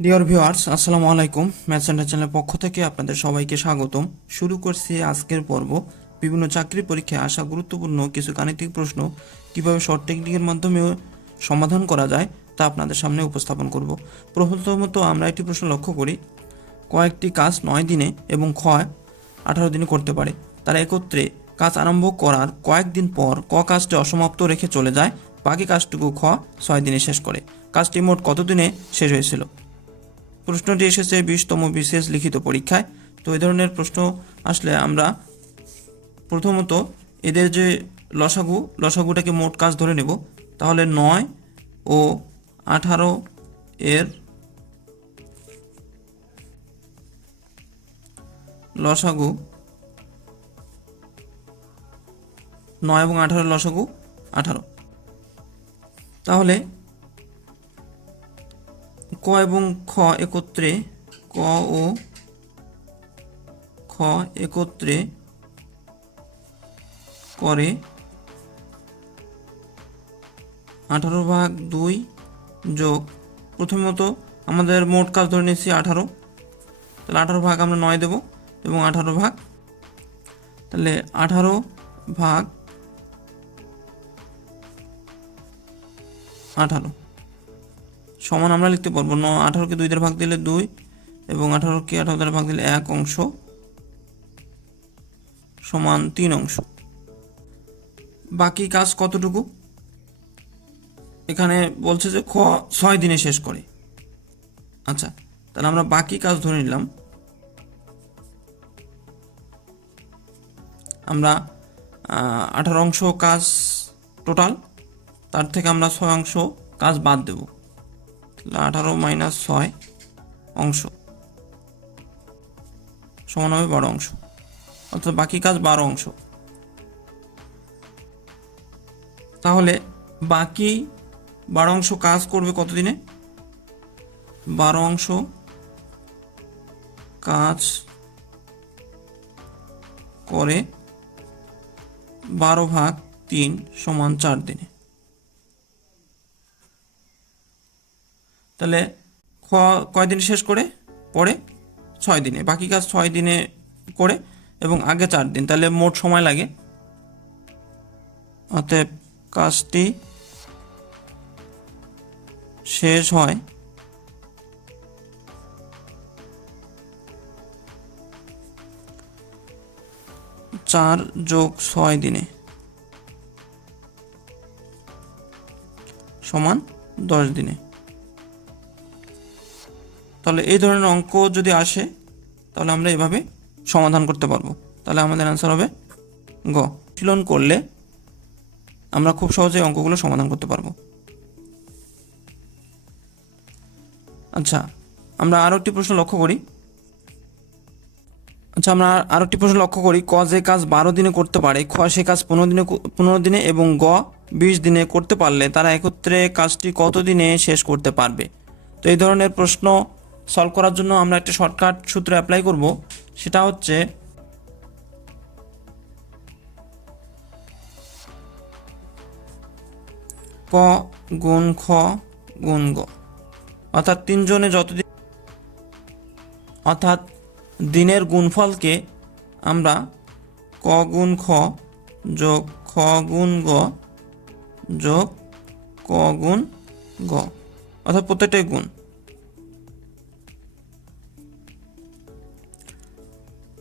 Dear viewers, আসসালামু আলাইকুম। Math centre চ্যানেলের পক্ষ থেকে আপনাদের সবাইকে স্বাগতম। শুরু করছি আজকের পর্ব। বিভিন্ন চাকরি পরীক্ষায় আসা গুরুত্বপূর্ণ কিছু গাণিতিক প্রশ্ন কিভাবে শর্ট টেকনিকের মাধ্যমে সমাধান করা যায় তা আপনাদের সামনে উপস্থাপন করব। প্রথমত আমরা একটি প্রশ্ন লক্ষ্য করি, কয়েকটি কাজ 9 দিনে এবং খ 18 দিনে করতে পারে। তারা একত্রে কাজ আরম্ভ করার কয়েকদিন পর ক কাজটি অসমাপ্ত রেখে চলে যায়, বাকি কাজটুকু খ 6 দিনে শেষ করে। কাজটি মোট কত দিনে শেষ হয়েছিল? প্রশ্নটি এসেছে 20তম বিশেষ লিখিত পরীক্ষায়। তো এই ধরনের প্রশ্ন আসলে আমরা প্রথমত এদের যে লসাগুটাকে মোট কাজ ধরে নেব। তাহলে 9 ও 18 এর লসাগু, 9 এবং 18 লসাগু 18। তাহলে ক এবং খ একত্রে, ক ও খ একত্রে করে 18/2 যোগ, প্রথমত আমাদের মোট কাজ ধরে নিচ্ছি 18, তাহলে 18 ভাগ আমরা 9 দেব এবং 18 ভাগ, তাহলে 18 ভাগ 18 সমান আমরা লিখতে পারবো 18কে 2 দ্বারা ভাগ দিলে 2 এবং 18কে 18 দ্বারা ভাগ দিলে 1 অংশ সমান 3 অংশ। বাকি কাজ কতটুকু? এখানে বলছে যে খ 6 দিনে শেষ করে। আচ্ছা, তাহলে আমরা বাকি কাজ ধরে নিলাম। আমরা 18 অংশ কাজ টোটাল, তার থেকে আমরা 6 অংশ কাজ বাদ দেব। 18 মাইনাস 6 অংশ সমান হবে 12 অংশ, অর্থাৎ বাকি কাজ 12 অংশ। তাহলে বাকি 12 অংশ কাজ করবে কত দিনে? 12 অংশ কাজ করে 12/3 সমান 4 দিনে। তাহলে কয় দিনে শেষ করে? পরে 6 দিনে। বাকি কাজ 6 দিনে করে এবং আগে 4 দিন, তাহলে মোট সময় লাগে। অতএব কাজটি শেষ হয় 4 যোগ 6 দিনে সমান 10 দিনে। তাহলে এই ধরনের অঙ্ক যদি আসে তাহলে আমরা এভাবে সমাধান করতে পারবো। তাহলে আমাদের অ্যান্সার হবে গ। অনুশীলন করলে আমরা খুব সহজে অঙ্কগুলো সমাধান করতে পারবো। আচ্ছা, আমরা আরও একটি প্রশ্ন লক্ষ্য করি। ক যে কাজ 12 দিনে করতে পারে, খ সে কাজ 15 দিনে এবং গ 20 দিনে করতে পারলে তারা একত্রে কাজটি কত দিনে শেষ করতে পারবে? তো এই ধরনের প্রশ্ন সলভ করার জন্য আমরা একটা শর্টকাট সূত্র অ্যাপ্লাই করব। সেটা হচ্ছে ক গুণ খ গুণ গ, অর্থাৎ দিনের গুণফলকে আমরা ক গুণ খ যোগ খ গুণ গ যোগ ক গুণ গ, অর্থাৎ প্রত্যেকটাই গুণ।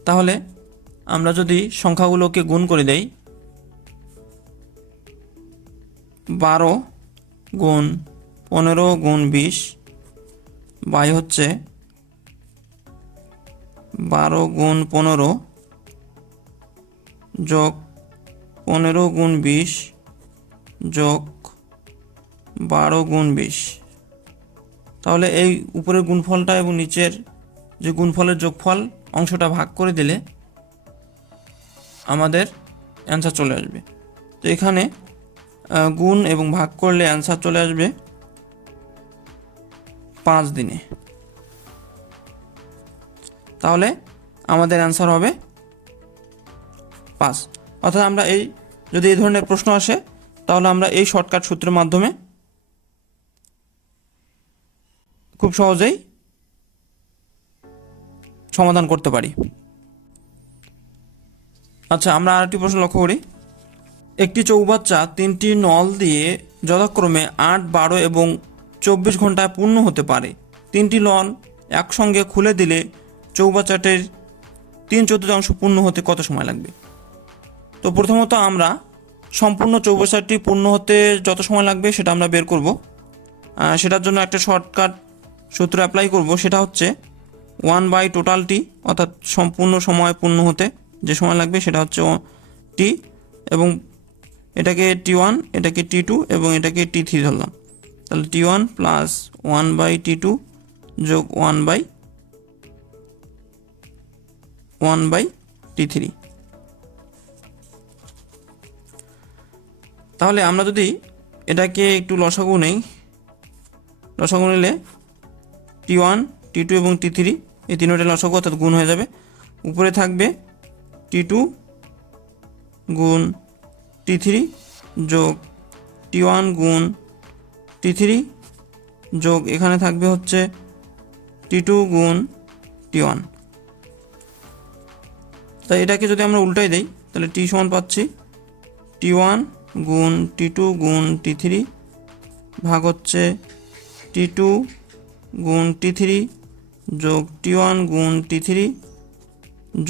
তাহলে আমরা যদি সংখ্যাগুলোকে গুণ করে দেই, 12 গুণ 15 গুণ 20 বাই হচ্ছে 12 গুণ 15 যোগ 15 গুণ 20 যোগ 12 গুণ 20। তাহলে এই উপরের গুণফলটা এবং নিচের যে গুণফলের যোগফল অংশটা ভাগ করে দিলে আমাদের অ্যান্সার চলে আসবে। তো এখানে গুণ এবং ভাগ করলে অ্যান্সার চলে আসবে 5 দিনে। তাহলে আমাদের অ্যান্সার হবে 5। অর্থাৎ আমরা যদি এই ধরনের প্রশ্ন আসে তাহলে আমরা এই শর্টকাট সূত্রের মাধ্যমে খুব সহজেই সমাধান করতে পারি। আচ্ছা, আমরা আরেকটি প্রশ্ন লক্ষ্য করি। একটি চৌবাচ্চা 3টি নল দিয়ে যথাক্রমে 8, 12 এবং 24 ঘন্টায় পূর্ণ হতে পারে। 3টি নল একসঙ্গে খুলে দিলে চৌবাচ্চাটির 3/4 পূর্ণ হতে কত সময় লাগবে? তো প্রথমত আমরা সম্পূর্ণ চৌবাচ্চাটি পূর্ণ হতে যত সময় লাগবে সেটা আমরা বের করব। সেটার জন্য একটা শর্টকাট সূত্র অ্যাপ্লাই করব, সেটা হচ্ছে 1/টোটাল টি, অর্থাৎ সম্পূর্ণ সময় পূর্ণ হতে যে সময় লাগবে সেটা হচ্ছে টি, এবং এটাকে T1, এটাকে T2 এবং এটাকে T3 ধরলাম। তাহলে T1 প্লাস 1/T2 যোগ 1/T3। তাহলে আমরা যদি এটাকে একটু লসাগু নেই, লসাগু নিলে T1, T2 এবং T3 এই তিনটে লসাগু অর্থাৎ গুণ হয়ে যাবে। উপরে থাকবে T2 গুণ T3 যোগ T1 গুণ T3 যোগ এখানে থাকবে হচ্ছে T2 গুণ T1। তাই এটাকে যদি আমরা উল্টাই দেই তাহলে T সমান পাচ্ছি T1 গুণ T2 গুণ T3 ভাগ হচ্ছে T2 গুণ T3 যোগ T1 গুণ T3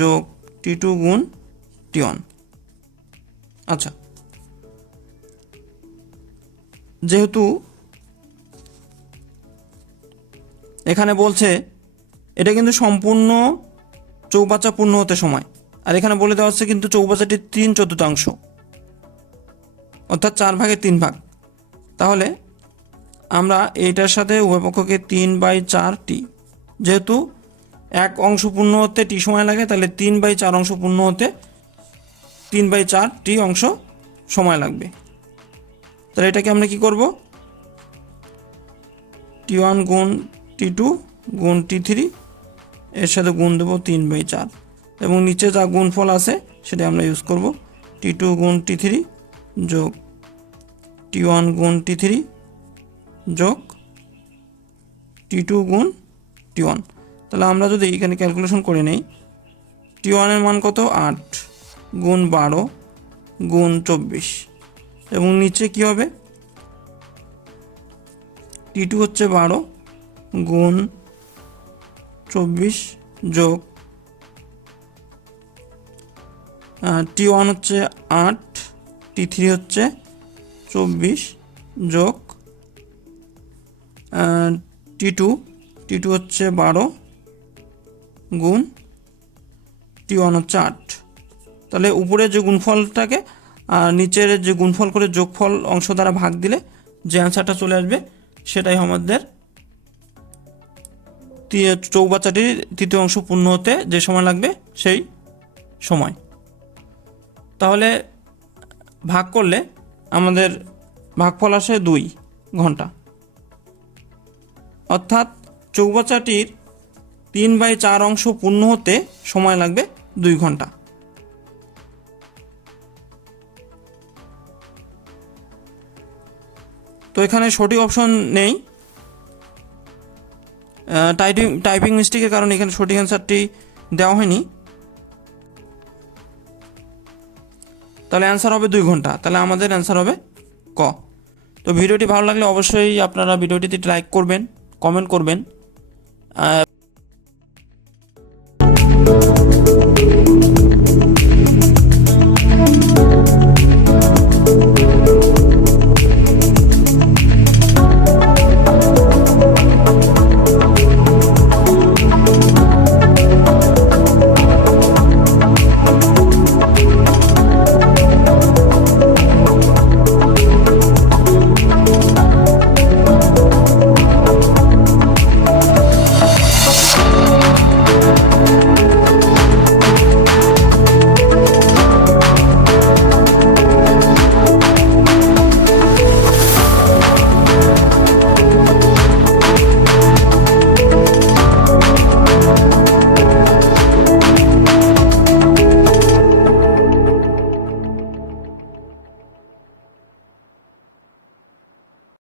যোগ T2 গুণ T1। আচ্ছা, যেহেতু এখানে বলছে এটা কিন্তু সম্পূর্ণ চৌবাচ্চা পূর্ণ হতে সময়, আর এখানে বলে দেওয়া হচ্ছে কিন্তু চৌবাচ্চাটির 3/4, অর্থাৎ 4/3 তাহলে আমরা এইটার সাথে উভয় পক্ষকে 3/4টি, যেহেতু এক অংশ পূর্ণ হতে টি সময় লাগে তাহলে 3/4 অংশ পূর্ণ হতে 3/4টি অংশ সময় লাগবে। তাহলে এটাকে আমরা কি করব, T1 গুণ T2 গুণ T3 এর সাথে গুণ দেবো 3/4, এবং নিচে যা গুণফল আছে সেটা আমরা ইউজ করব। T2 গুণ T3 যোগ T1 গুণ T3 যোগ T2 গুণ T1। তাহলে আমরা যদি এখানে ক্যালকুলেশন করে নেই, T1 এর মান কত, 8 গুণ 12 গুণ 24, এবং নিচে কি হবে, T2 হচ্ছে 12 গুণ 24 যোগ T1 হচ্ছে 8, T3 হচ্ছে 24 যোগ T2 হচ্ছে 12 গুণ T1 হচ্ছে 8। তাহলে উপরে যে গুণফলটাকে আর নিচের যে গুণফল করে যোগফল অংশ দ্বারা ভাগ দিলে যে অ্যান্সারটা চলে আসবে সেটাই আমাদের চৌবাচ্চাটির 3য় অংশ পূর্ণ হতে যে সময় লাগবে সেই সময়। তাহলে ভাগ করলে আমাদের ভাগফল আসে 2 ঘন্টা, অর্থাৎ চৌবাচ্চাটির 3/4 অংশ পূর্ণ হতে সময় লাগবে 2 ঘন্টা। তো এখানে সঠিক অপশন নেই, টাইপিং মিস্টেকের কারণে এখানে সঠিক অ্যান্সারটি দেওয়া হয়নি। তাহলে অ্যান্সার হবে 2 ঘন্টা, তাহলে আমাদের অ্যান্সার হবে ক। তো ভিডিওটি ভালো লাগলে অবশ্যই আপনারা ভিডিওটিতে লাইক করবেন, কমেন্ট করবেন।